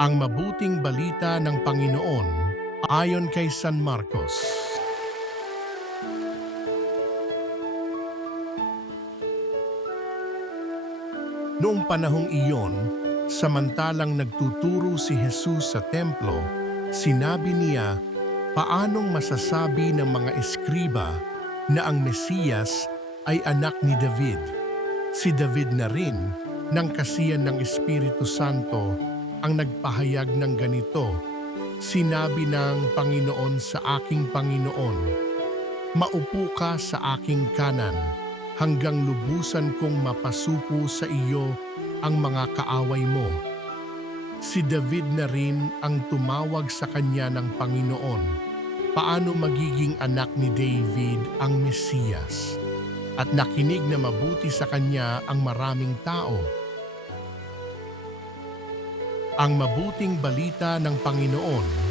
Ang mabuting balita ng Panginoon ayon kay San Marcos. Noong panahong iyon, samantalang nagtuturo si Jesus sa templo, sinabi niya, paanong masasabi ng mga eskriba na ang Mesiyas ay anak ni David? Si David na rin, ng kasiyan ng Espiritu Santo, ang nagpahayag ng ganito, sinabi ng Panginoon sa aking Panginoon, maupo ka sa aking kanan, hanggang lubusan kong mapasuko sa iyo ang mga kaaway mo. Si David na rin ang tumawag sa kanya ng Panginoon. Paano magiging anak ni David ang Mesiyas? At nakinig na mabuti sa kanya ang maraming tao. Ang mabuting balita ng Panginoon